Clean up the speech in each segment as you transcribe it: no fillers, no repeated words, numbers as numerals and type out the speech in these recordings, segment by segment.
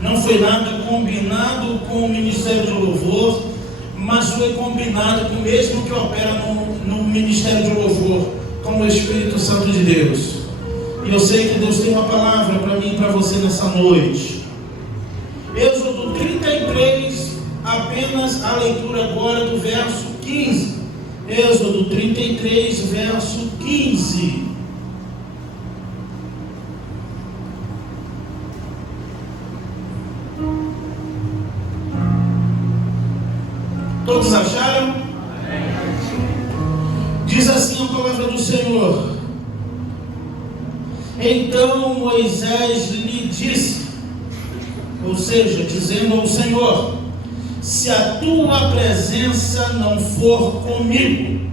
Não foi nada combinado com o Ministério de Louvor, mas foi combinado com o mesmo que opera no Ministério de Louvor, com o Espírito Santo de Deus. E eu sei que Deus tem uma palavra para mim e para você nessa noite. Êxodo 33, apenas a leitura agora do verso 15. Êxodo 33, verso 15. Todos acharam? Diz assim a palavra do Senhor: então Moisés lhe disse, ou seja, dizendo ao Senhor: se a tua presença não for comigo,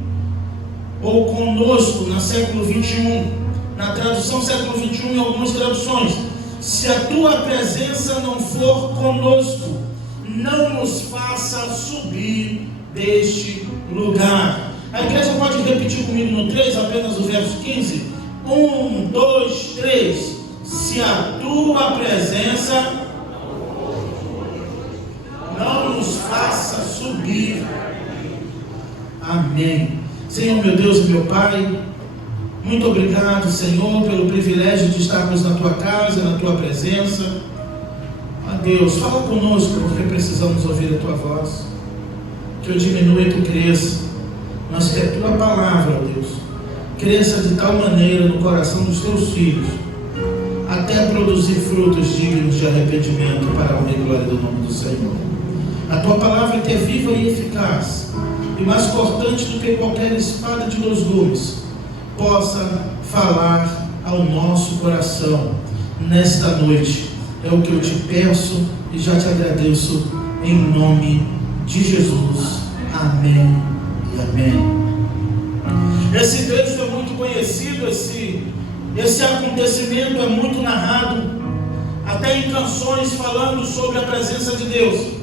ou conosco, na século 21, na tradução século 21 em algumas traduções, se a tua presença não for conosco, não nos faça subir deste lugar. A igreja pode repetir comigo no 3, apenas o verso 15? 1, 2, 3. Se a tua presença não nos faça subir. Amém. Senhor, meu Deus e meu Pai, muito obrigado, Senhor, pelo privilégio de estarmos na tua casa, na tua presença. Deus, fala conosco, porque precisamos ouvir a tua voz. Que eu diminua e tu cresça, mas que a tua palavra, ó Deus, cresça de tal maneira no coração dos teus filhos, até produzir frutos dignos de arrependimento para a honra e glória do nome do Senhor. A tua palavra que é viva e eficaz, e mais cortante do que qualquer espada de 2 gumes, possa falar ao nosso coração nesta noite. É o que eu te peço e já te agradeço em nome de Jesus. Amém e amém. Esse texto é muito conhecido, esse acontecimento é muito narrado, até em canções falando sobre a presença de Deus.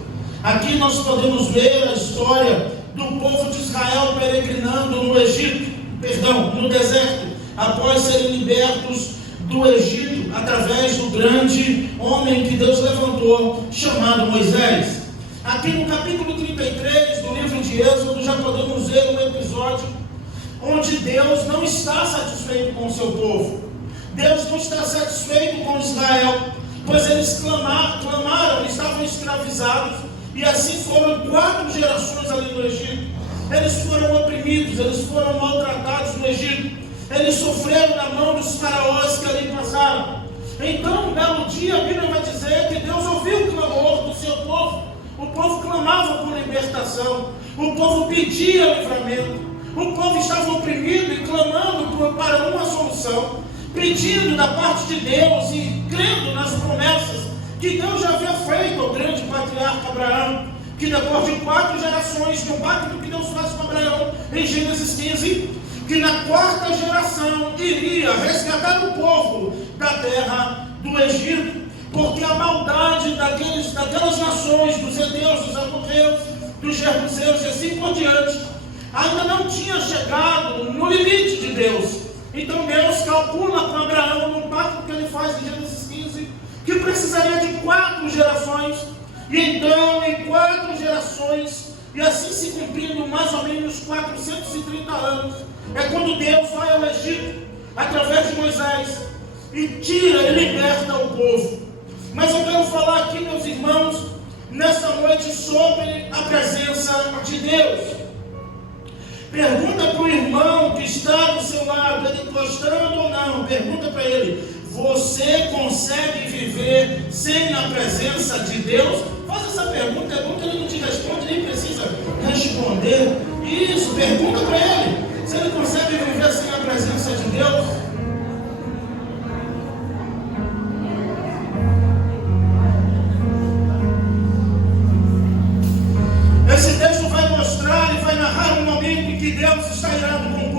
Aqui nós podemos ver a história do povo de Israel peregrinando no deserto, após serem libertos do Egito, através do grande homem que Deus levantou, chamado Moisés. Aqui no capítulo 33 do livro de Êxodo, já podemos ver um episódio onde Deus não está satisfeito com o seu povo. Deus não está satisfeito com Israel, pois eles clamaram, estavam escravizados, e assim foram 4 gerações ali no Egito. Eles foram oprimidos, eles foram maltratados no Egito, eles sofreram na mão dos faraós que ali passaram. Então, um belo dia, a Bíblia vai dizer que Deus ouviu o clamor do seu povo. O povo clamava por libertação, o povo pedia livramento, o povo estava oprimido e clamando para uma solução, pedindo da parte de Deus e crendo nas promessas que Deus já havia feito ao grande patriarca Abraão, que depois de 4 gerações, no pacto que Deus faz com Abraão em Gênesis 15, que na 4ª geração iria resgatar o povo da terra do Egito, porque a maldade daquelas nações, dos heteus, dos amorreus, dos jebuseus e assim por diante, ainda não tinha chegado no limite de Deus. Então Deus calcula com Abraão, no pacto que ele faz em Gênesis 15, que precisaria de 4 gerações, e então em 4 gerações, e assim se cumprindo mais ou menos 430 anos, é quando Deus vai ao Egito, através de Moisés, e tira e liberta o povo. Mas eu quero falar aqui, meus irmãos, nesta noite, sobre a presença de Deus. Pergunta para o irmão que está do seu lado, ele gostando ou não, pergunta para ele: você consegue viver sem a presença de Deus? Faz essa pergunta, é bom que ele não te responde, nem precisa responder. Isso, pergunta para ele, se ele consegue viver sem a presença de Deus. Esse texto vai mostrar e vai narrar um momento em que Deus está irado com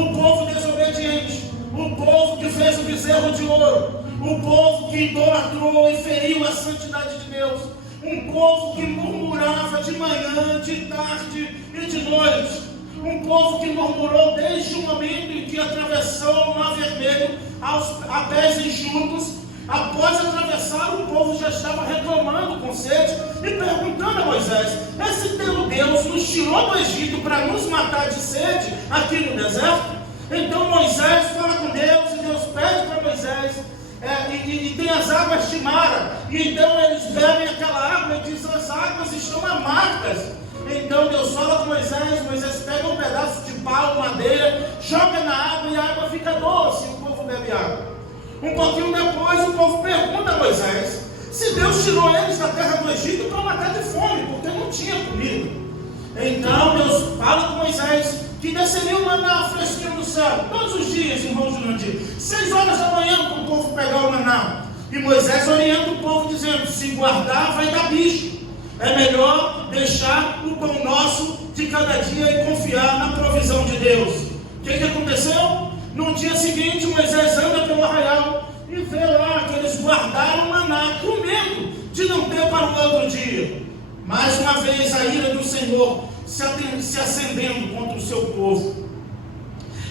o povo desobediente, o povo que fez o bezerro de ouro, o povo que idolatrou e feriu a santidade de Deus, um povo que murmurava de manhã, de tarde e de noite, um povo que murmurou desde o momento em que atravessou o Mar Vermelho a pés enxutos. Após atravessar, o povo já estava reclamando com sede e perguntando a Moisés: esse teu Deus nos tirou do Egito para nos matar de sede aqui no deserto? Então Moisés fala com Deus e Deus pede para Moisés, e tem as águas de Mara, e então eles bebem aquela água e diz: as águas estão amargas. Então Deus fala com Moisés, Moisés pega um pedaço de pau, madeira, joga na água e a água fica doce, e o povo bebe água. Um pouquinho depois o povo pergunta a Moisés se Deus tirou eles da terra do Egito para matar de fome, porque não tinha comida. Então Deus fala com Moisés que desceria um maná fresquinho do céu, todos os dias, irmãos do Nandir, 6 horas da manhã para o povo pegar o maná. E Moisés orienta o povo dizendo: se guardar vai dar bicho. É melhor deixar o pão nosso de cada dia e confiar na provisão de Deus. O que aconteceu? No dia seguinte, Moisés anda pelo arraial e vê lá que eles guardaram o maná, com medo de não ter para o outro dia. Mais uma vez, a ira do Senhor se acendendo contra o seu povo.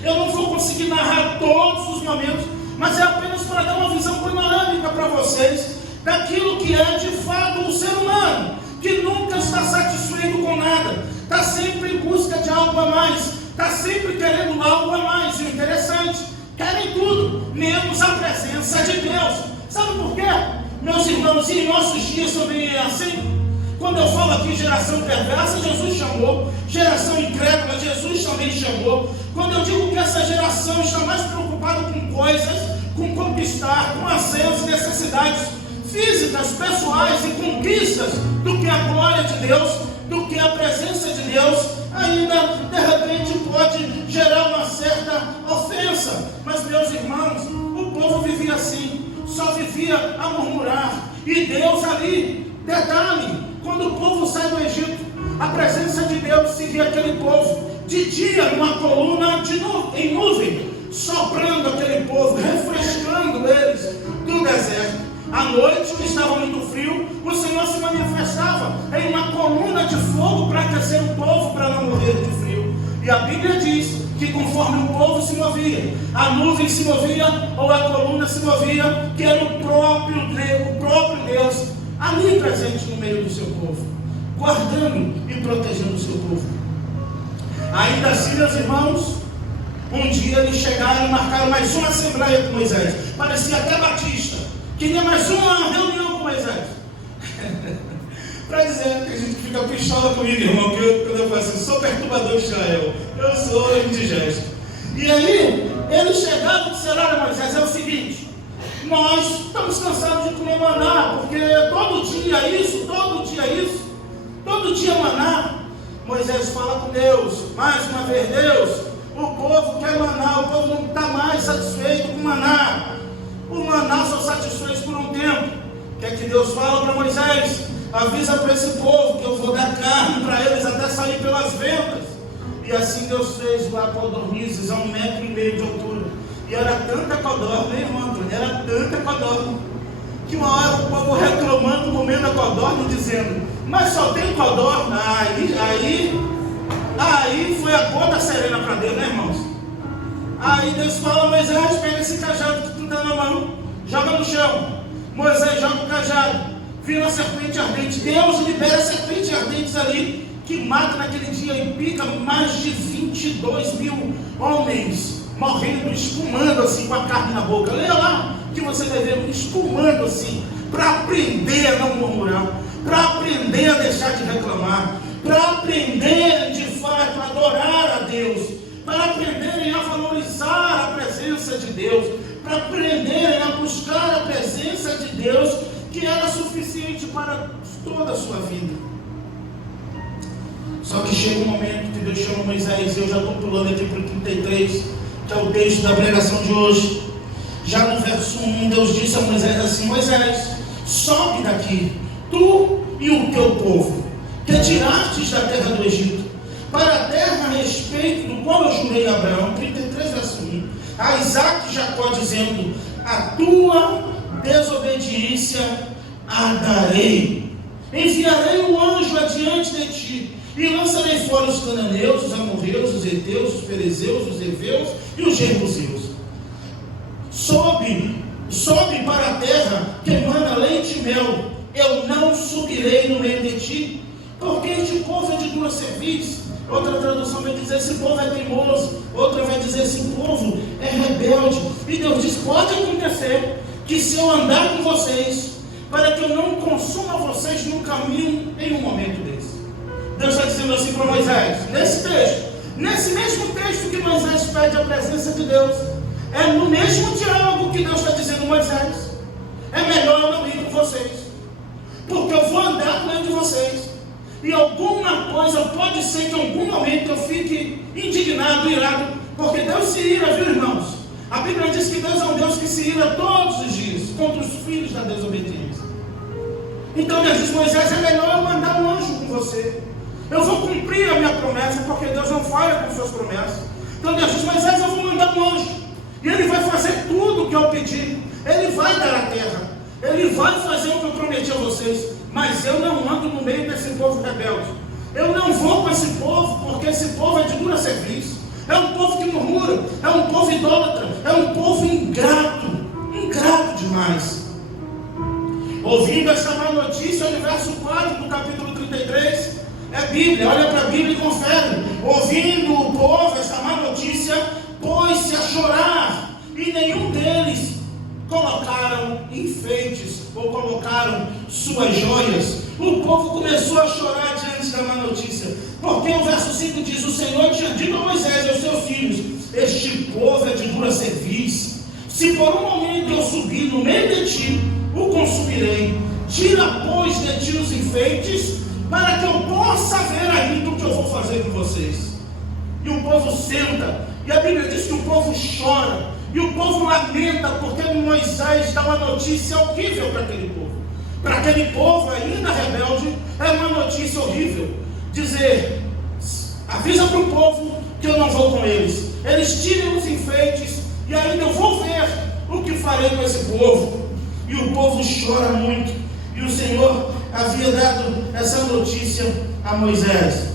Eu não vou conseguir narrar todos os momentos, mas é apenas para dar uma visão panorâmica para vocês daquilo que é de fato o ser humano, que nunca está satisfeito com nada, está sempre em busca de algo a mais, está sempre querendo algo a mais. E o interessante, querem tudo, menos a presença de Deus. Sabe por quê? Meus irmãos, e em nossos dias também é assim. Quando eu falo aqui geração perversa, Jesus chamou. Geração incrédula, Jesus também chamou. Quando eu digo que essa geração está mais preocupada com coisas, com conquistar, com anseios e necessidades físicas, pessoais e conquistas, do que a glória de Deus, do que a presença de Deus, ainda de repente pode gerar uma certa ofensa. Mas, meus irmãos, o povo vivia assim, só vivia a murmurar. E Deus ali, detalhe, quando o povo sai do Egito, a presença de Deus seguia aquele povo de dia numa coluna em nuvem, soprando aquele povo, refrescando eles do deserto. À noite, que estava muito frio, o Senhor se manifestava em uma coluna de fogo para aquecer o povo, para não morrer de frio. E a Bíblia diz que conforme o povo se movia, a nuvem se movia ou a coluna se movia, que era o próprio Deus ali presente no meio do seu povo, guardando e protegendo o seu povo. Ainda assim, meus irmãos, um dia eles chegaram e marcaram mais uma assembleia com Moisés. Parecia até Batista. Queria mais uma reunião com Moisés. Para dizer que a gente fica pistola comigo, irmão, que quando eu falo assim, sou perturbador de Israel, eu sou indigesto. E aí, eles chegaram e disseram: olha, Moisés, é o seguinte, nós estamos cansados de comer maná, porque todo dia isso, todo dia maná. Moisés fala com Deus, mais uma vez: Deus, o povo quer maná, o povo não está mais satisfeito com maná. O maná só satisfez por um tempo. O que é que Deus fala para Moisés? Avisa para esse povo que eu vou dar carne para eles até sair pelas ventas. E assim Deus fez lá codornizes a 1,5 metro de altura. E era tanta codorna, né, irmão Antônio? Era tanta codorna, que uma hora o povo reclamando, comendo a codorna e dizendo: mas só tem codorna. Aí foi a gota serena para Deus, né, irmãos? Aí Deus fala: Moisés, pega esse cajado que tu está na mão, joga no chão. Moisés joga o cajado, vira a serpente ardente. Deus libera serpentes ardentes ali, que mata naquele dia e pica mais de 22 mil homens, morrendo, espumando assim, com a carne na boca. Leia lá, que você vai ver, espumando assim, para aprender a não murmurar, para aprender a deixar de reclamar, para aprender de fato a adorar a Deus, para aprenderem a valorizar a presença de Deus, para aprenderem a buscar a presença de Deus, que era suficiente para toda a sua vida. Só que chega um momento que Deus chama Moisés, e eu já estou pulando aqui para o 33, que é o texto da pregação de hoje. Já no verso 1, Deus disse a Moisés assim: Moisés, sobe daqui, tu e o teu povo, que tirastes da terra do Egito, para a terra a respeito do qual eu jurei a Abraão, 33 verso 1, a Isaac e Jacó, dizendo: a tua desobediência a darei. Enviarei um anjo adiante de ti, e lançarei fora os cananeus, os amorreus, os heteus, os perezeus, os heveus e os jebuseus. Sobe para a terra que emana leite e mel, Israel, eu não subirei no meio de ti, porque este povo é de dura cerviz. Outra tradução vai dizer: esse povo é teimoso. Outra vai dizer: esse povo é rebelde. E Deus diz: pode acontecer que se eu andar com vocês, para que eu não consuma vocês no caminho em um momento desse. Deus está dizendo assim para Moisés, nesse texto, nesse mesmo texto que Moisés pede a presença de Deus, é no mesmo diálogo que Deus está dizendo: Moisés, é melhor eu não ir com vocês, porque eu vou andar no meio de vocês, e alguma coisa pode ser que em algum momento eu fique indignado, irado, porque Deus se ira, viu, irmãos? A Bíblia diz que Deus é um Deus que se ira todos os dias contra os filhos da desobediência. Então Deus diz: Moisés, é melhor eu mandar um anjo com você, eu vou cumprir a minha promessa, porque Deus não falha com suas promessas. Então Deus diz: Moisés, eu vou mandar um anjo, e ele vai fazer tudo o que eu pedi, ele vai dar a terra, ele vai fazer o que eu prometi a vocês, mas eu não ando no meio desse povo rebelde, eu não vou com esse povo, porque esse povo é de dura cerviz, é um povo que murmura, é um povo idólatra, é um povo ingrato demais. Ouvindo essa má notícia, no verso 4 do capítulo 33, é Bíblia, olha para a Bíblia e confere. Ouvindo o povo essa má notícia, pôs-se a chorar, e nenhum deles colocaram enfeites ou colocaram suas joias. O povo começou a chorar diante da má notícia, porque o verso 5 diz: o Senhor tinha dito a Moisés e aos seus filhos: este povo é de dura cerviz, se por um momento eu subir no meio de ti, o consumirei. Tira, pois, de ti os enfeites, para que eu possa ver ainda o que eu vou fazer com vocês. E o povo senta, e a Bíblia diz que o povo chora, e o povo lamenta, porque Moisés dá uma notícia horrível para aquele povo. Para aquele povo ainda rebelde, é uma notícia horrível. Dizer: avisa para o povo que eu não vou com eles, eles tirem os enfeites, e ainda eu vou ver o que farei com esse povo. E o povo chora muito, e o Senhor havia dado essa notícia a Moisés.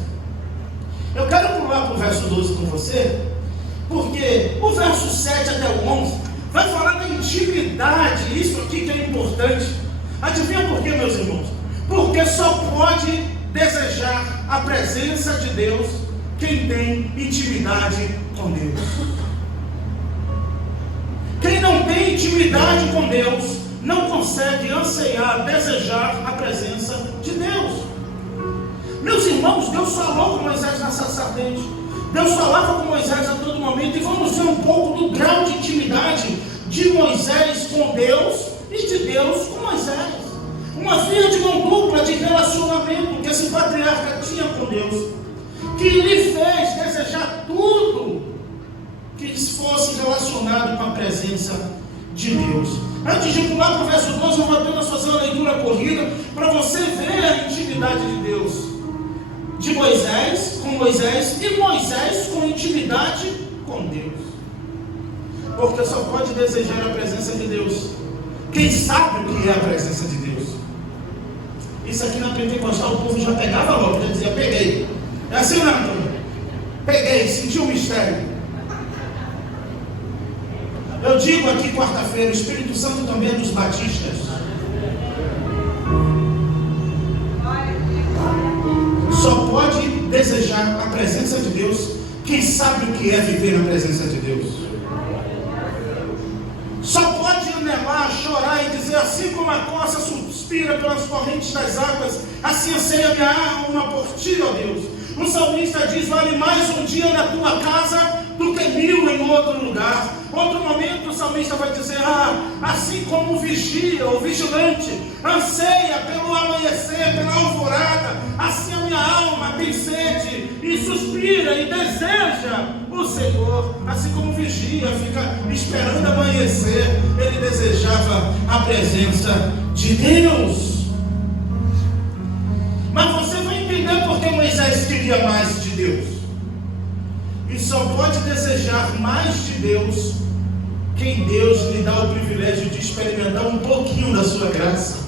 Eu quero pular para o verso 12 com você, porque o verso 7 até o 11 vai falar da intimidade. Isso aqui que é importante. Adivinha por quê, meus irmãos? Porque só pode desejar a presença de Deus quem tem intimidade com Deus. Quem não tem intimidade com Deus não consegue anseiar, desejar a presença de Deus. Meus irmãos, Deus falou com Moisés na sarça ardente. Deus falava com Moisés a todo momento, e vamos ver um pouco do grau de intimidade de Moisés com Deus e de Deus com Moisés. Uma via de mão dupla de relacionamento que esse patriarca tinha com Deus, que lhe fez desejar tudo que fosse relacionado com a presença de Deus. Antes de pular para o verso 12, eu vou apenas fazer uma leitura corrida para você ver a intimidade de Deus, de Moisés com Moisés, e Moisés com intimidade com Deus. Porque só pode desejar a presença de Deus quem sabe o que é a presença de Deus. Isso aqui na Pentecostal o povo já pegava logo, já dizia: peguei. É assim ou não, Antônio? Peguei, senti o mistério. Eu digo aqui quarta-feira, o Espírito Santo também é dos batistas. Só pode desejar a presença de Deus quem sabe o que é viver na presença de Deus. Só pode anelar, chorar e dizer: assim como a corça suspira pelas correntes das águas, assim anseia minha alma por ti, ó Deus. O salmista diz: vale mais um dia na tua casa do que 1000 em outro lugar. Outro momento o salmista vai dizer: assim como o vigia, o vigilante, anseia pelo amanhecer, pela alvorada, assim a minha alma tem sede e suspira e deseja o Senhor. Assim como o vigia fica esperando amanhecer, ele desejava a presença de Deus. Mas você vai entender porque Moisés queria mais de Deus. E só pode desejar mais de Deus quem Deus lhe dá o privilégio de experimentar um pouquinho da sua graça,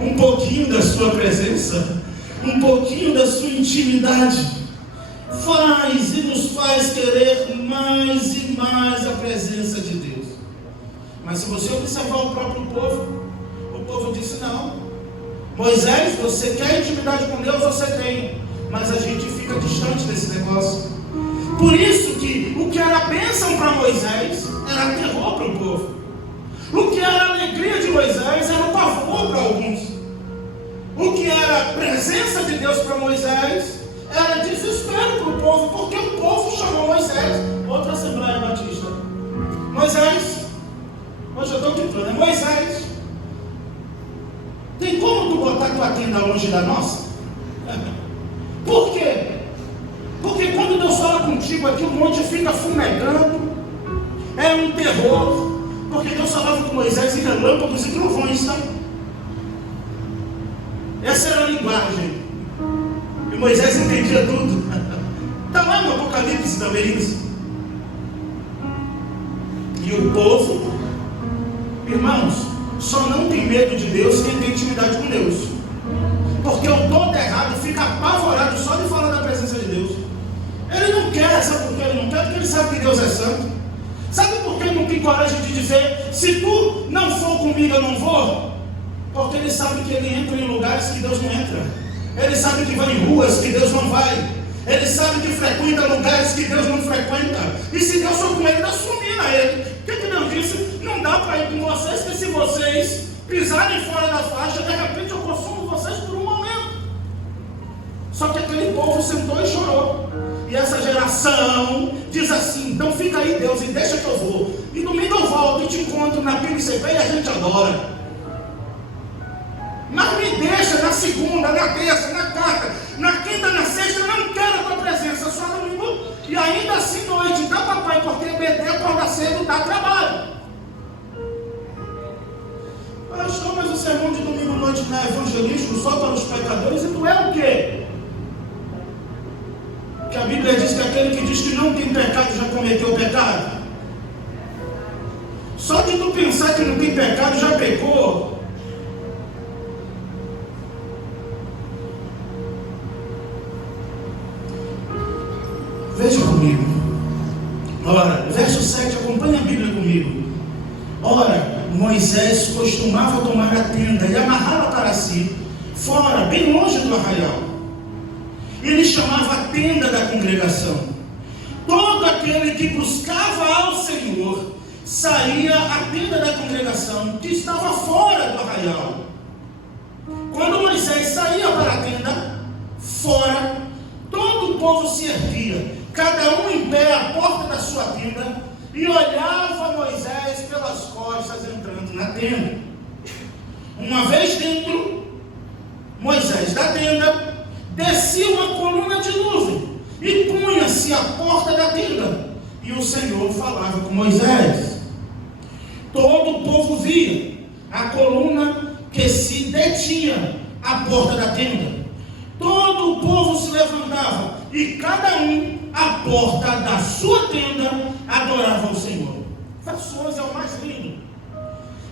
um pouquinho da sua presença, um pouquinho da sua intimidade. Faz e nos faz querer mais e mais a presença de Deus. Mas se você observar o próprio povo, o povo disse: não, Moisés, você quer intimidade com Deus? Você tem, mas a gente fica distante desse negócio. Por isso que o que era bênção para Moisés era terror para o povo. O que era alegria de Moisés era o pavor para alguns. O que era presença de Deus para Moisés era desespero para o povo, porque o povo chamou Moisés. Outra Assembleia Batista. Moisés, hoje eu estou tentando, é Moisés. Tem como tu botar tua tenda longe da nossa? Por quê? Porque quando Deus fala contigo aqui, o monte fica fumegando, é um terror. Porque Deus falava com Moisés em relâmpagos e trovões, tá? Essa era a linguagem. E Moisés entendia tudo. Está lá no Apocalipse também isso. E o povo, irmãos, só não tem medo de Deus quem tem intimidade com Deus. Porque o todo errado fica apavorado só de falar da presença de Deus. Ele não quer, sabe por que ele não quer? Porque ele sabe que Deus é santo. Sabe por que ele não tem coragem de dizer, se tu não for comigo eu não vou? Porque ele sabe que ele entra em lugares que Deus não entra. Ele sabe que vai em ruas que Deus não vai. Ele sabe que frequenta lugares que Deus não frequenta. E se Deus for com ele, Deus domina ele. O que Deus disse? Não dá para ir com vocês, que se vocês pisarem fora da faixa, de repente eu consumo vocês por um momento. Só que aquele povo sentou e chorou. E essa geração diz assim, então fica aí Deus e deixa que eu vou. E domingo eu volto e te encontro na PMCP e a gente adora. Mas me deixa na segunda, na terça, na quarta, na quinta, na sexta, eu não quero a tua presença, só domingo e ainda assim noite, tá papai? Porque BT acorda cedo, dá trabalho. Pastor, mas o sermão de domingo noite não é evangelístico só para os pecadores, e tu é o quê? Que a Bíblia diz que aquele que diz que não tem pecado já cometeu pecado. Só de tu pensar que não tem pecado já pecou. Veja comigo. Ora, verso 7, acompanha a Bíblia comigo. Ora, Moisés costumava tomar a tenda e amarrá-la para si, fora, bem longe do arraial. Ele chamava a tenda da congregação. Todo aquele que buscava ao Senhor saía à tenda da congregação, que estava fora do arraial. Quando Moisés saía para a tenda, fora, todo o povo se erguia, cada um em pé à porta da sua tenda, e olhava Moisés pelas costas entrando na tenda. Uma vez dentro, Moisés da tenda, descia uma coluna de nuvem e punha-se à porta da tenda, e o Senhor falava com Moisés. Todo o povo via a coluna que se detinha à porta da tenda. Todo o povo se levantava e cada um à porta da sua tenda adorava ao Senhor. Verso 11 é o mais lindo.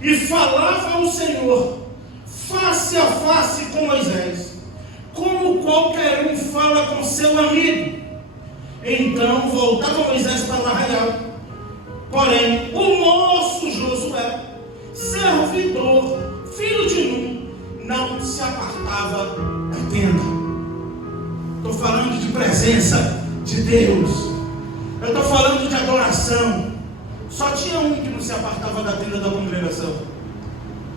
E falava ao Senhor face a face com Moisés, como qualquer um fala com seu amigo. Então voltava Moisés para o arraial. Porém, o moço Josué, servidor, filho de Nun, não se apartava da tenda. Estou falando de presença de Deus. Eu estou falando de adoração. Só tinha um que não se apartava da tenda da congregação.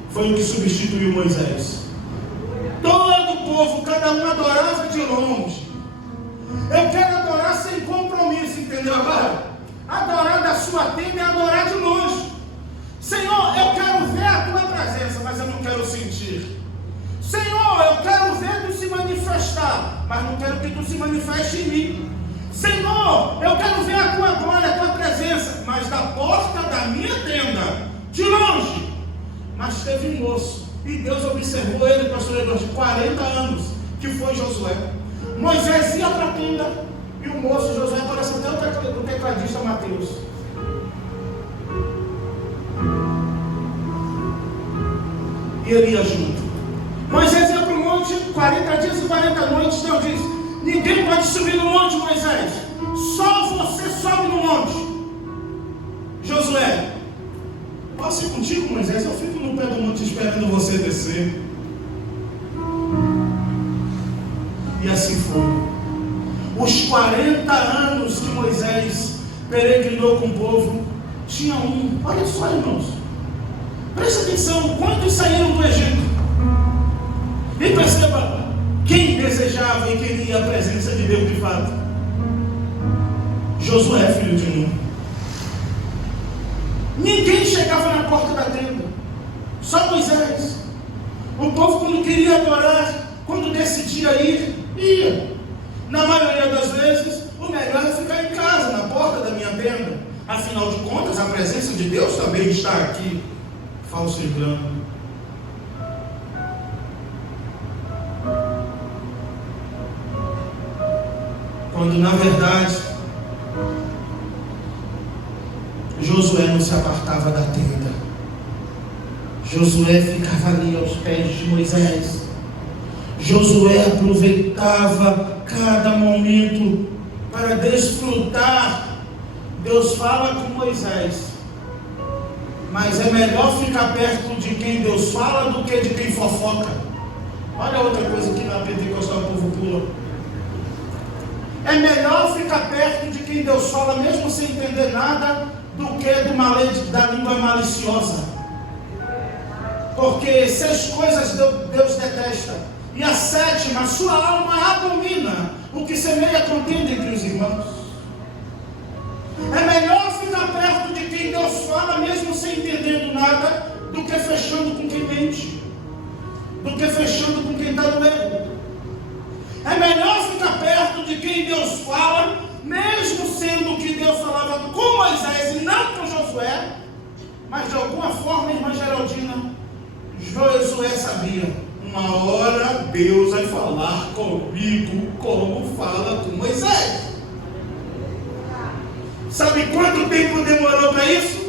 Foi o que substituiu Moisés. Todo o povo, cada um adorava de longe. Eu quero adorar sem compromisso, entendeu agora? Adorar da sua tenda é adorar de longe. Senhor, eu quero ver a tua presença, mas eu não quero sentir. Senhor, eu quero ver tu se manifestar, mas não quero que tu se manifeste em mim. Senhor, eu quero ver a tua glória, a tua presença, mas da porta da minha tenda, de longe. Mas teve um moço, e Deus observou ele, pastor Eduardo, de 40 anos, que foi Josué. Moisés ia para a tenda, e o moço Josué parece até o tecladista Mateus. E ele ia junto. Moisés ia para o monte, 40 dias e 40 noites. Deus diz: ninguém pode subir no monte, Moisés. Só você sobe no monte. Josué: posso ir contigo, Moisés? Eu fico no pé do monte esperando você descer. E assim foi. Os 40 anos que Moisés peregrinou com o povo, tinha um. Olha só, irmãos. Presta atenção, quantos saíram do Egito? E perceba, quem desejava e queria a presença de Deus de fato? Josué, filho de Nun. Ninguém chegava na porta da tenda, só Moisés. O povo, quando queria adorar, quando decidia ir, ia. Na maioria das vezes, o melhor é ficar em casa, na porta da minha tenda. Afinal de contas, a presença de Deus também está aqui. Falso engano. Quando na verdade Josué não se apartava da tenda. Josué ficava ali aos pés de Moisés. Josué aproveitava cada momento para desfrutar. Deus fala com Moisés, mas é melhor ficar perto de quem Deus fala do que de quem fofoca. Olha outra coisa que na Pentecostal o povo pula. É melhor ficar perto de quem Deus fala, mesmo sem entender nada, do que da língua maliciosa. Porque 6 coisas Deus detesta, e a 7ª, a sua alma abomina o que semeia contenda entre os irmãos. É melhor ficar perto de quem Deus fala, mesmo sem entendendo nada, do que fechando com quem mente, do que fechando com quem está no erro. É melhor ficar perto de quem Deus fala, mesmo sendo que Deus falava com Moisés e não com Josué, mas de alguma forma, irmã Geraldina, Josué sabia, uma hora Deus vai falar comigo como fala com Moisés. Sabe quanto tempo demorou para isso?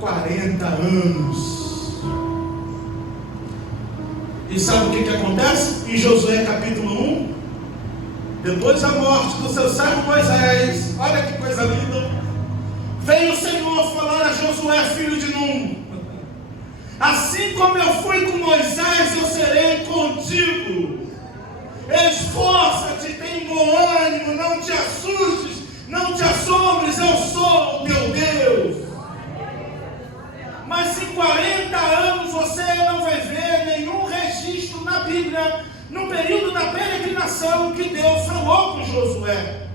40 anos. E sabe o que acontece? Em Josué capítulo 1, depois da morte do seu servo Moisés, olha que coisa linda, veio o Senhor falar a Josué, filho de Nun: assim como eu fui com Moisés, eu serei contigo. Esforça-te, tem bom ânimo, não te assustes, não te assombres, eu sou o teu Deus. Mas se 40 anos você não vai ver nenhum registro na Bíblia, no período da peregrinação, que Deus falou com Josué.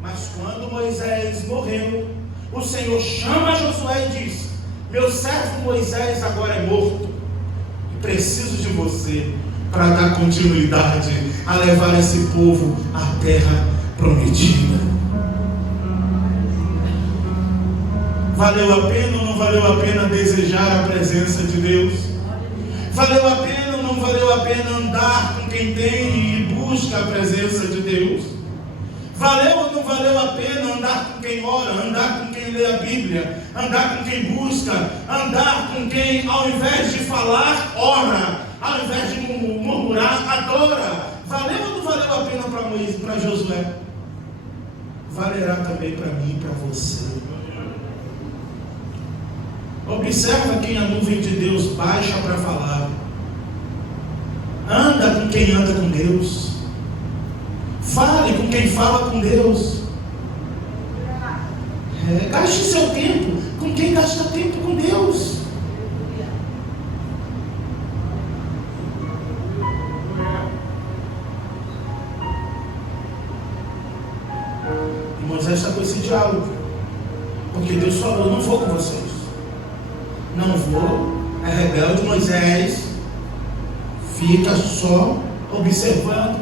Mas quando Moisés morreu, o Senhor chama Josué e diz: meu servo Moisés agora é morto, e preciso de você para dar continuidade a levar esse povo à terra prometida. Valeu a pena ou não valeu a pena desejar a presença de Deus? Valeu a pena ou não valeu a pena andar com quem tem e busca a presença de Deus? Valeu ou não valeu a pena andar com quem ora, andar com quem lê a Bíblia, andar com quem busca, andar com quem, ao invés de falar, ora, ao invés de murmurar, adora? Valeu ou não valeu a pena para Josué? Valerá também para mim e para você. Observa quem a nuvem de Deus baixa para falar. Anda com quem anda com Deus. Fale com quem fala com Deus. Gaste seu tempo com quem gasta tempo com Deus. E Moisés está com esse diálogo, porque Deus falou: não vou com vocês. Não vou. É rebelde. Moisés fica só observando.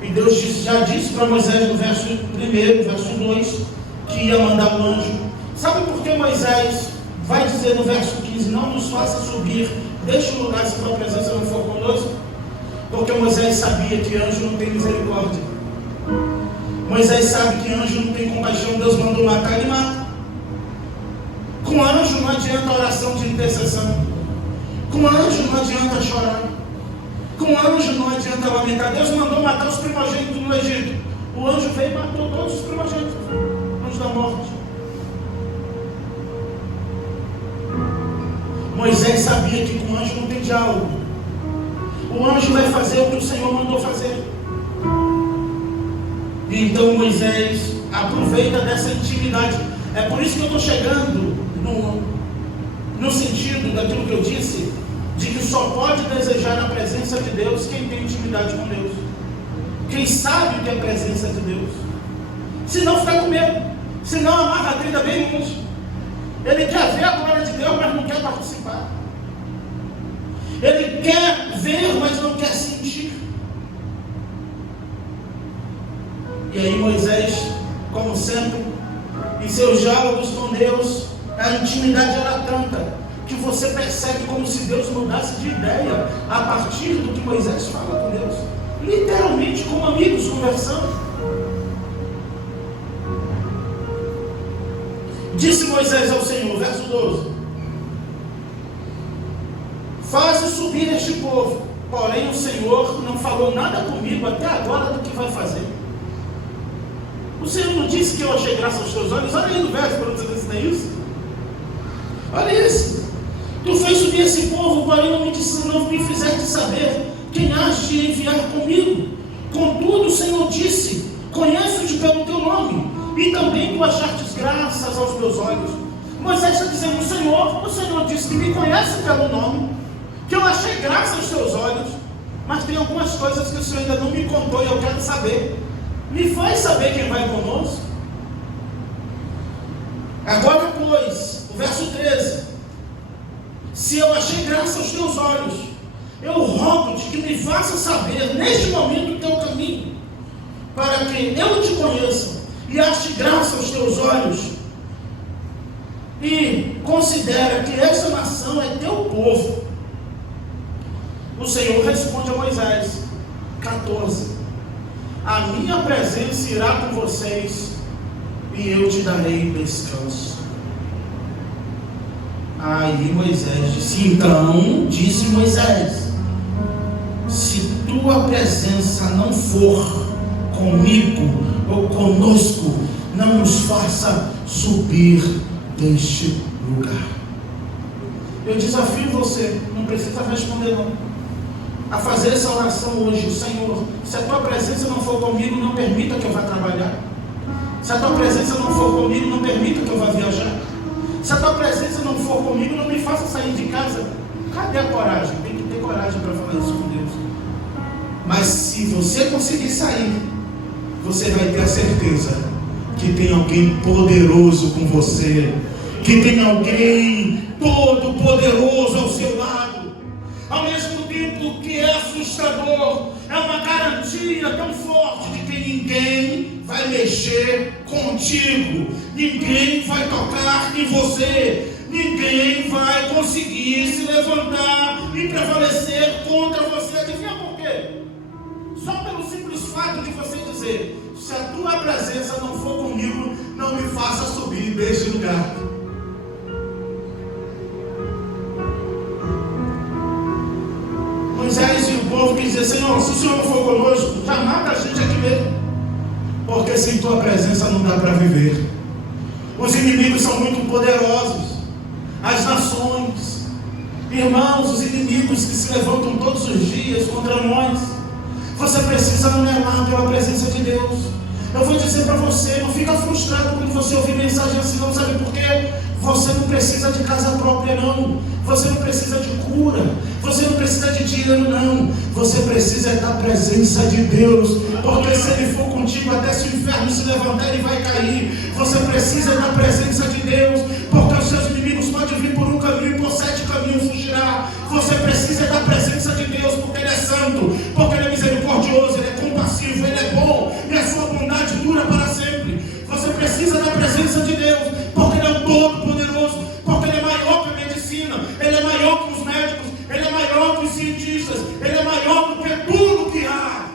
E Deus já disse para Moisés no verso 1, verso 2, que ia mandar um anjo. Sabe por que Moisés vai dizer no verso 15: não nos faça subir, deixe o lugar se tua presença não for conosco? Porque Moisés sabia que anjo não tem misericórdia. Moisés sabe que anjo não tem compaixão. Deus mandou matar, ele mata. Com anjo não adianta oração de intercessão. Com anjo não adianta chorar. Com anjo não adianta lamentar. Deus mandou matar os primogênitos no Egito. O anjo veio e matou todos os primogênitos. Anjo da morte. Moisés sabia que com anjo não tem diálogo. o anjo vai fazer o que o Senhor mandou fazer. E então Moisés aproveita dessa intimidade. É por isso que eu estou chegando no sentido daquilo que eu disse, de que só pode desejar a presença de Deus quem tem intimidade com Deus, quem sabe o que é a presença de Deus. Se não, fica com medo, se não, amarra a trilha bem longe. Ele quer ver a glória de Deus, mas não quer participar. Ele quer ver, mas não quer sentir. E aí Moisés, como sempre, em seus diálogos com Deus, a intimidade era tanta que você percebe como se Deus mudasse de ideia a partir do que Moisés fala com Deus. Literalmente como amigos conversando. Disse Moisés ao Senhor, verso 12: faze subir este povo. Porém o Senhor não falou nada comigo até agora do que vai fazer. O Senhor não disse que eu achei graça aos teus olhos? Olha aí no verso, para você ensinar isso. Olha isso. Tu fez subir esse povo, porém não me fizeste saber quem has de enviar comigo. Contudo o Senhor disse: conheço-te pelo teu nome, e também tu achartes graças aos meus olhos. Moisés está dizendo: o Senhor disse que me conhece pelo nome, que eu achei graça aos seus olhos, mas tem algumas coisas que o Senhor ainda não me contou e eu quero saber. Me faz saber quem vai conosco. Agora, pois, o verso 13: se eu achei graça aos teus olhos, eu rogo-te que me faça saber neste momento o teu caminho, para que eu te conheça e ache graça aos teus olhos, e considera que essa nação é teu povo. O Senhor responde a Moisés, 14: a minha presença irá com vocês, e eu te darei descanso. Aí Moisés disse: então, disse Moisés, se tua presença não for comigo ou conosco, não nos faça subir deste lugar. Eu desafio você, não precisa responder não, a fazer essa oração hoje: Senhor, se a tua presença não for comigo, não permita que eu vá trabalhar. Se a tua presença não for comigo, não permita que eu vá viajar. Se a tua presença não for comigo, não me faça sair de casa. Cadê a coragem? Tem que ter coragem para falar isso com Deus. Mas se você conseguir sair, você vai ter a certeza que tem alguém poderoso com você, que tem alguém todo poderoso ao seu lado. Ao mesmo tempo que é assustador, é uma garantia tão forte de que ninguém vai mexer contigo, ninguém vai tocar em você, ninguém vai conseguir se levantar e prevalecer contra você. Adivinha por quê? Só pelo simples fato de você dizer: se a tua presença não for comigo, não me faça subir deste lugar. Moisés e o povo que dizer: Senhor, se o Senhor não for conosco, já mata a gente aqui mesmo, porque sem tua presença não dá para viver. Os inimigos são muito poderosos, as nações, irmãos, os inimigos que se levantam todos os dias contra nós. Você precisa anelar pela presença de Deus. Eu vou dizer para você, não fica frustrado quando você ouvir mensagem assim, não. Sabe por quê? Você não precisa de casa própria, não. Você não precisa de cura. Você não precisa de dinheiro, não. Você precisa da presença de Deus. Porque se Ele for contigo, até se o inferno se levantar, ele vai cair. Você precisa da presença de Deus. Porque os seus inimigos podem vir por um caminho e por 7 caminhos fugirá. Você precisa da presença de Deus, porque Ele é santo, porque Ele é misericordioso, Ele é compassivo, Ele é bom, e a sua bondade dura para sempre. Você precisa da presença de Deus, porque Ele é o Todo-Poderoso, porque Ele é maior que a medicina, Ele é maior que os médicos, Ele é maior que os cientistas, Ele é maior do que tudo que há.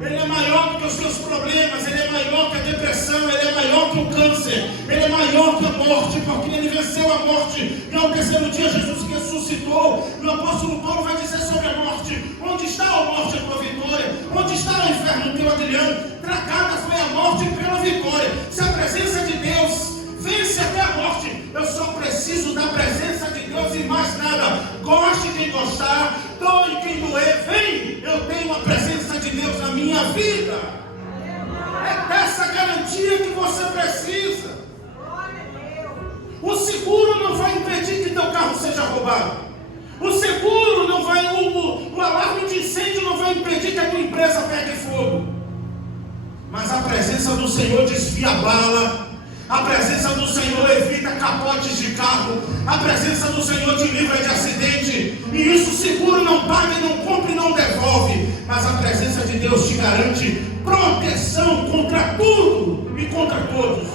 Ele é maior do que os seus problemas, Ele é maior que a depressão, Ele é maior que o câncer, Ele é maior que a morte, porque Ele venceu a morte. E ao terceiro dia Jesus ressuscitou. E o apóstolo Paulo vai dizer sobre a morte: onde está a morte, a tua vitória? Onde está o inferno, o teu aguilhão? Tragada foi a morte pela vitória. Se a presença de Deus vence até a morte, eu só preciso da presença de Deus e mais nada. Goste de quem gostar, doe quem doer, vem, eu tenho a presença de Deus na minha vida. É dessa garantia que você precisa. O seguro não vai impedir que teu carro seja roubado. O seguro não vai, o alarme de incêndio não vai impedir que a tua empresa pegue fogo. Mas a presença do Senhor desvia a bala. A presença do Senhor evita capotes de carro. A presença do Senhor te livra de acidente. E isso o seguro não paga, não compra e não devolve. Mas a presença de Deus te garante proteção contra tudo e contra todos.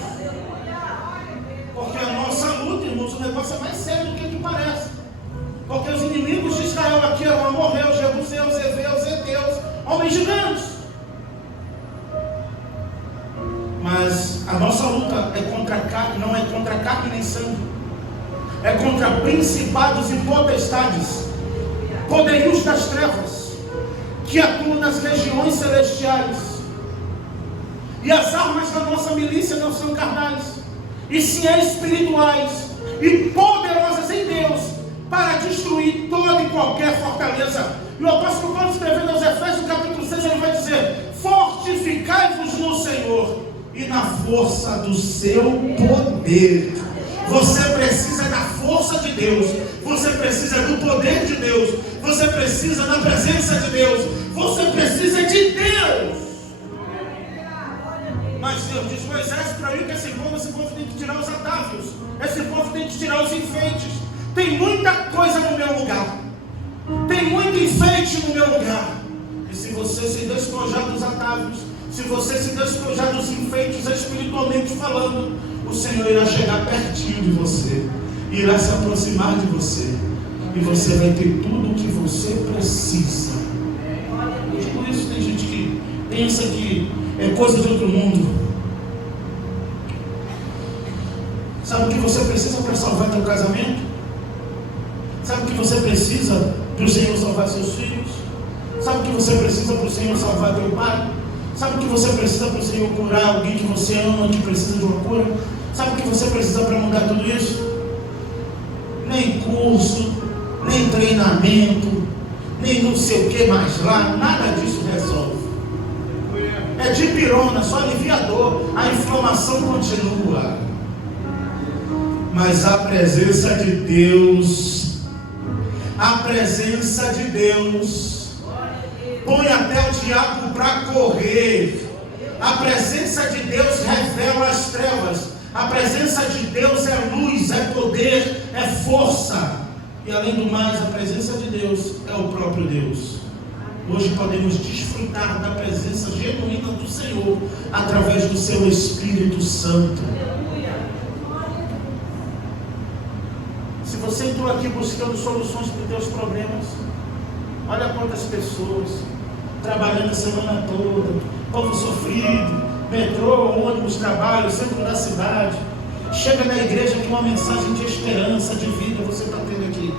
Porque a nossa luta, irmãos, o negócio é mais sério do que tu parece. Porque os inimigos de Israel aqui eram amorreus, jebuseus, heveus, heteus, homens gigantes. Mas a nossa luta é contra carne, não é contra carne nem sangue. É contra principados e potestades, poderes das trevas, que atuam nas regiões celestiais. E as armas da nossa milícia não são carnais, e sim espirituais e poderosas em Deus, para destruir toda e qualquer fortaleza. E o apóstolo Paulo, escrevendo aos Efésios, capítulo 6, ele vai dizer: fortificai-vos no Senhor e na força do seu poder. Você precisa da força de Deus, você precisa do poder de Deus, você precisa da presença de Deus, você precisa de Deus. Mas Deus diz: Moisés, para ir com esse povo tem que tirar os atávios, esse povo tem que tirar os enfeites. Tem muita coisa no meu lugar, tem muito enfeite no meu lugar. E se você se despojar dos atávios, se você se despojar dos enfeites espiritualmente falando, o Senhor irá chegar pertinho de você, irá se aproximar de você, e você vai ter tudo o que você precisa. Por isso tem gente que pensa que é coisa de outro mundo. Sabe o que você precisa para salvar teu casamento? Sabe o que você precisa para o Senhor salvar seus filhos? Sabe o que você precisa para o Senhor salvar teu pai? Sabe o que você precisa para o Senhor curar alguém que você ama, que precisa de uma cura? Sabe o que você precisa para mudar tudo isso? Nem curso, nem treinamento, nem não sei o que mais lá, nada disso resolve. É dipirona, só alivia a dor, a inflamação continua. Mas a presença de Deus, põe até o diabo para correr. A presença de Deus revela as trevas. A presença de Deus é luz, é poder, é força. E além do mais, a presença de Deus é o próprio Deus. Hoje podemos desfrutar da presença genuína do Senhor através do seu Espírito Santo. Se você entrou aqui buscando soluções para os teus problemas, olha quantas pessoas trabalhando a semana toda, povo sofrido, metrô, ônibus, trabalho, centro da cidade, chega na igreja com uma mensagem de esperança, de vida. Você está tendo aqui.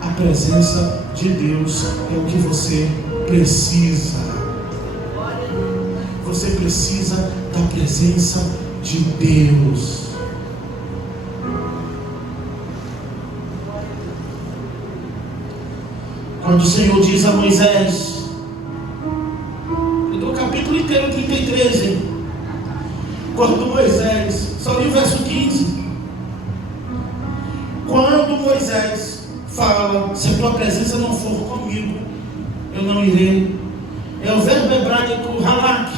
A presença de Deus é o que você precisa. Você precisa da presença de Deus. Quando o Senhor diz a Moisés, no capítulo inteiro 33, hein? Quando Moisés, só li o verso 15. Quando Moisés fala: se a tua presença não for comigo, eu não irei. É o verbo hebraico halak,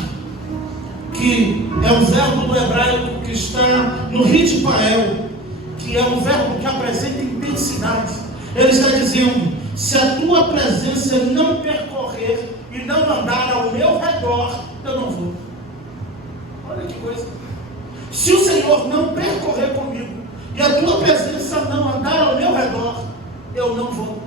que é o verbo do hebraico que está no Ritpael, que é um verbo que apresenta intensidade. Ele está dizendo: se a tua presença não percorrer e não andar ao meu redor, eu não vou. Olha que coisa. Se o Senhor não percorrer comigo e a tua presença não andar ao meu redor, eu não vou.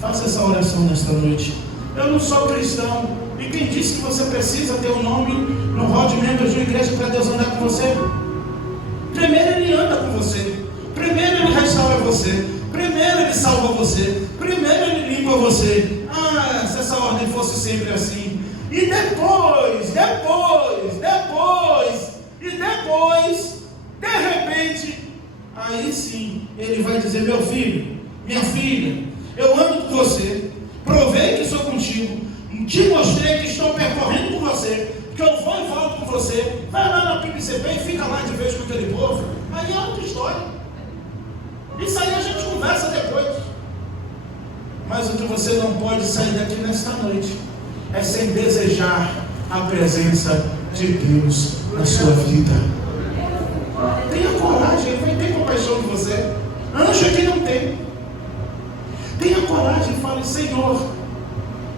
Faça essa oração nesta noite. Eu não sou cristão. E quem disse que você precisa ter um nome no hall de membros de uma igreja para Deus andar com você? Primeiro Ele anda com você. Primeiro Ele restaura você. Primeiro Ele salva você. Primeiro Ele limpa você. Ah, se essa ordem fosse sempre assim. E depois, de repente, aí sim ele vai dizer: meu filho, minha filha, eu ando com você, provei que sou contigo, te mostrei que estou percorrendo com você, que eu vou e volto com você. Vai lá na PIBCP e fica lá de vez com aquele povo. Aí é outra história. Isso aí a gente conversa depois. Mas o que você não pode sair daqui nesta noite é sem desejar a presença de Deus na sua vida. Tenha coragem, Ele vai ter compaixão de você. Anjo aqui não tem. Tenha coragem e fale: Senhor,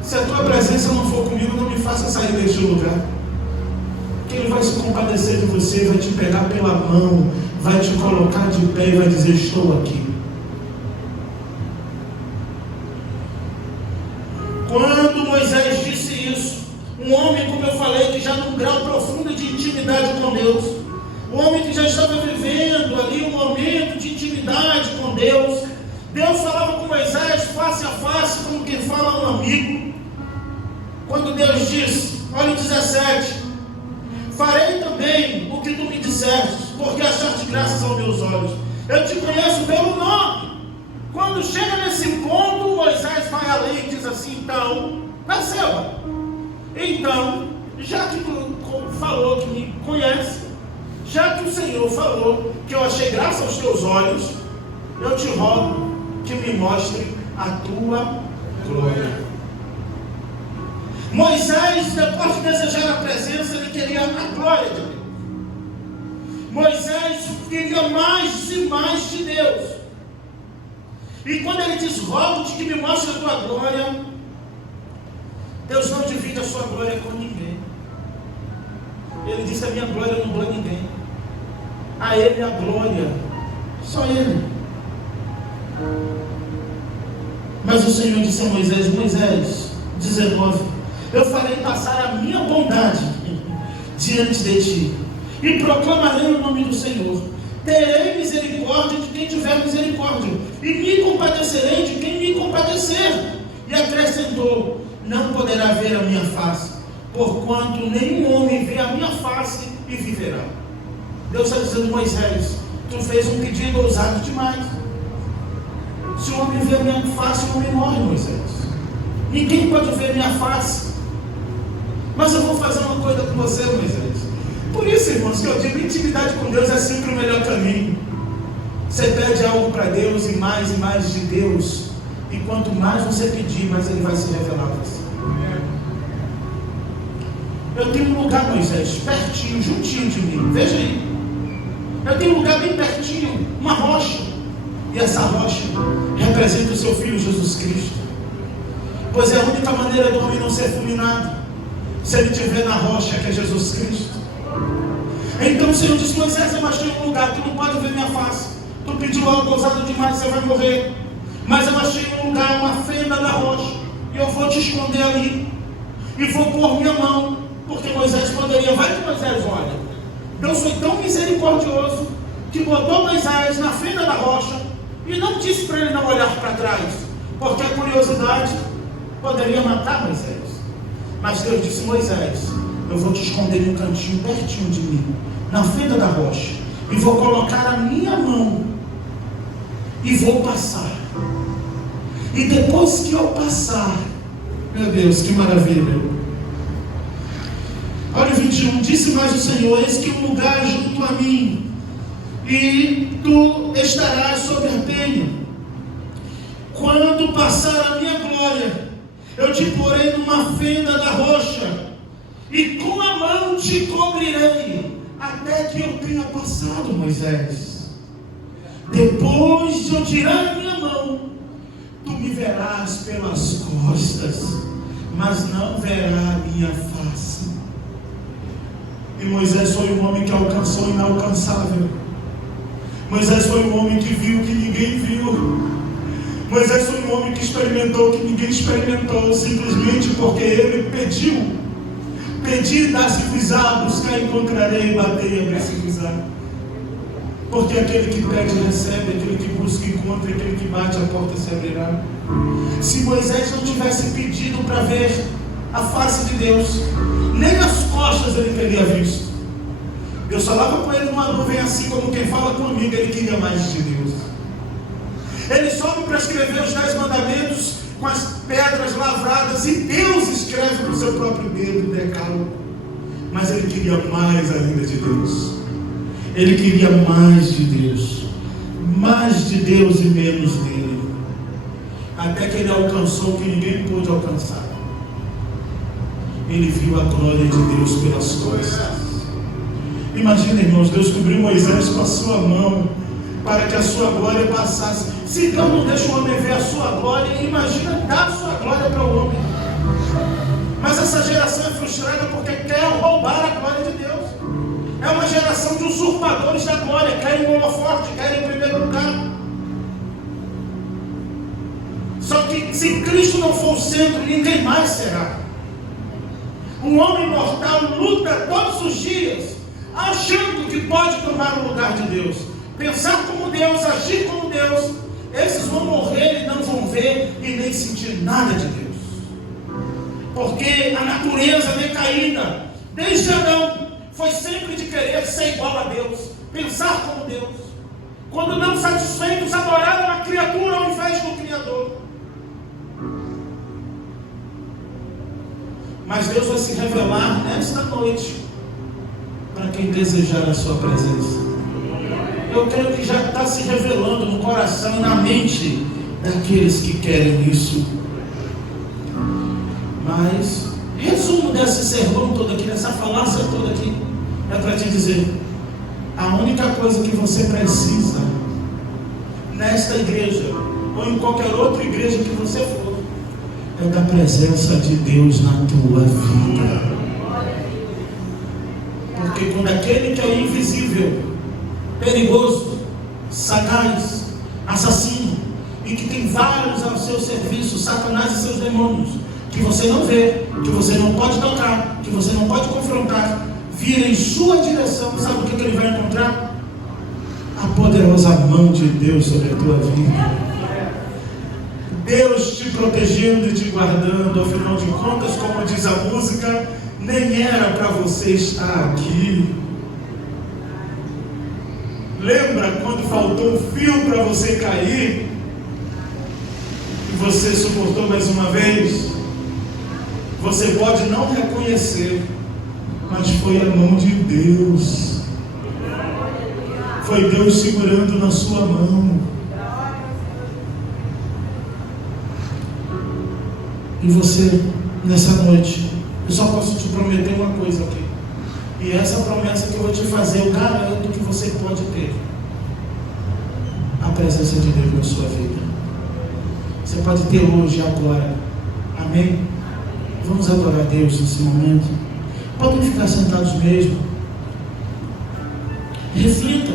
se a tua presença não for comigo, não me faça sair deste lugar. Que Ele vai se compadecer de você, vai te pegar pela mão, vai te colocar de pé e vai dizer: estou aqui. Quando Moisés disse isso, um homem, como eu falei, que já num grau profundo de intimidade com Deus, um homem que já estava vivendo ali um momento de intimidade com Deus, Deus falava com Moisés face a face, como quem fala a um amigo. Quando Deus disse, olha o 17: farei também o que tu me disseste, porque achaste graças aos meus olhos. Eu te conheço pelo nome. Quando chega nesse ponto, Moisés vai além e diz assim: então, perceba, então, já que tu falou que me conhece, já que o Senhor falou que eu achei graça aos teus olhos, eu te rogo que me mostre a tua glória. Moisés, depois de desejar a presença, ele queria a glória de Deus. Moisés queria mais e mais de Deus. E quando ele diz: rogo-te que me mostre a tua glória, Deus não divide a sua glória com ninguém. Ele disse: a minha glória não dou a ninguém. A Ele a glória, só Ele. Mas o Senhor disse a Moisés: Moisés, 19: eu farei passar a minha bondade diante de ti, e proclamarei o nome do Senhor. Terei misericórdia de quem tiver misericórdia, e me compadecerei de quem me compadecer. E acrescentou: não poderá ver a minha face, porquanto nenhum homem vê a minha face e viverá. Deus está dizendo: Moisés, tu fez um pedido ousado demais. Se o homem vê a minha face, o homem morre, Moisés. Ninguém pode ver a minha face. Mas eu vou fazer uma coisa com você, Moisés. Por isso, irmãos, que eu digo: intimidade com Deus é sempre o melhor caminho. Você pede algo para Deus e mais de Deus, e quanto mais você pedir, mais Ele vai se revelar para você. Eu tenho um lugar, Moisés, pertinho, juntinho de mim, veja aí. Eu tenho um lugar bem pertinho, uma rocha, e essa rocha representa o seu Filho Jesus Cristo. Pois é a única maneira do homem não ser fulminado, se ele estiver na rocha, que é Jesus Cristo. Então o Senhor disse: Moisés, eu achei um lugar, tu não pode ver minha face. Tu pediu algo ousado demais, você vai morrer. Mas eu achei um lugar, uma fenda na rocha, e eu vou te esconder ali, e vou pôr minha mão, porque Moisés poderia. Vai que Moisés olha. Deus foi tão misericordioso que botou Moisés na fenda da rocha e não disse para ele não olhar para trás, porque a curiosidade poderia matar Moisés. Mas Deus disse: Moisés, eu vou te esconder num cantinho pertinho de mim, na fenda da rocha, e vou colocar a minha mão e vou passar. E depois que eu passar, meu Deus, que maravilha. Olha o 21, disse mais o Senhor: eis que um lugar junto a mim, e tu estarás sobre a penha. Quando passar a minha glória, eu te porei numa fenda da rocha, e com a mão te cobrirei, até que eu tenha passado, Moisés. Depois de eu tirar a minha mão, tu me verás pelas costas, mas não verá a minha face. E Moisés foi um homem que alcançou o inalcançável. Moisés foi um homem que viu o que ninguém viu. Moisés foi um homem que experimentou o que ninguém experimentou, simplesmente porque ele pediu. Pedi, dá-se-vos-á, buscar, encontrarei, batei, abrir-se-vos-á. Porque aquele que pede, recebe, aquele que busca, encontra, aquele que bate, a porta se abrirá. Se Moisés não tivesse pedido para ver a face de Deus, nem as costas ele teria visto. Deus falava com ele numa nuvem, assim como quem fala com um amigo. Ele queria mais de Deus. Ele sobe para escrever os 10 mandamentos com as pedras lavradas, e Deus escreve com o seu próprio dedo o decálogo. Mas ele queria mais ainda de Deus. Ele queria mais de Deus. Mais de Deus e menos dele. Até que ele alcançou o que ninguém pôde alcançar. Ele viu a glória de Deus pelas costas. Imagina, irmãos, Deus cobriu Moisés com a sua mão para que a sua glória passasse. Se Deus não deixa o homem ver a sua glória, imagina dar a sua glória para o homem. Mas essa geração é frustrada porque quer roubar a glória de Deus. É uma geração de usurpadores da glória. Querem um holofote, querem em primeiro lugar. Só que se Cristo não for o centro, ninguém mais será. Um homem mortal luta todos os dias, achando que pode tomar o lugar de Deus, pensar como Deus, agir como Deus. Esses vão morrer e não vão ver e nem sentir nada de Deus, porque a natureza decaída desde Adão foi sempre de querer ser igual a Deus, pensar como Deus. Quando não satisfeitos, adoraram a criatura ao invés do Criador. Mas Deus vai se revelar nesta noite para quem desejar a sua presença. Eu creio que já está se revelando no coração e na mente daqueles que querem isso. Mas resumo desse sermão todo aqui, dessa falácia toda aqui, é para te dizer: a única coisa que você precisa nesta igreja ou em qualquer outra igreja que você for é da presença de Deus na tua vida. Porque quando aquele que é invisível, perigoso, sagaz, assassino, e que tem vários ao seu serviço, Satanás e seus demônios, que você não vê, que você não pode tocar, que você não pode confrontar, vira em sua direção, sabe o que ele vai encontrar? A poderosa mão de Deus sobre a tua vida. Deus te protegendo e te guardando. Afinal de contas, como diz a música, nem era para você estar aqui. Lembra quando faltou um fio para você cair e você suportou mais uma vez? Você pode não reconhecer, mas foi a mão de Deus. Foi Deus segurando na sua mão. E você, nessa noite, eu só posso te prometer uma coisa aqui. E essa promessa que eu vou te fazer, eu garanto que você pode ter a presença de Deus na sua vida. Você pode ter hoje e agora. Amém? Vamos adorar a Deus nesse momento. Podem ficar sentados mesmo. Reflita.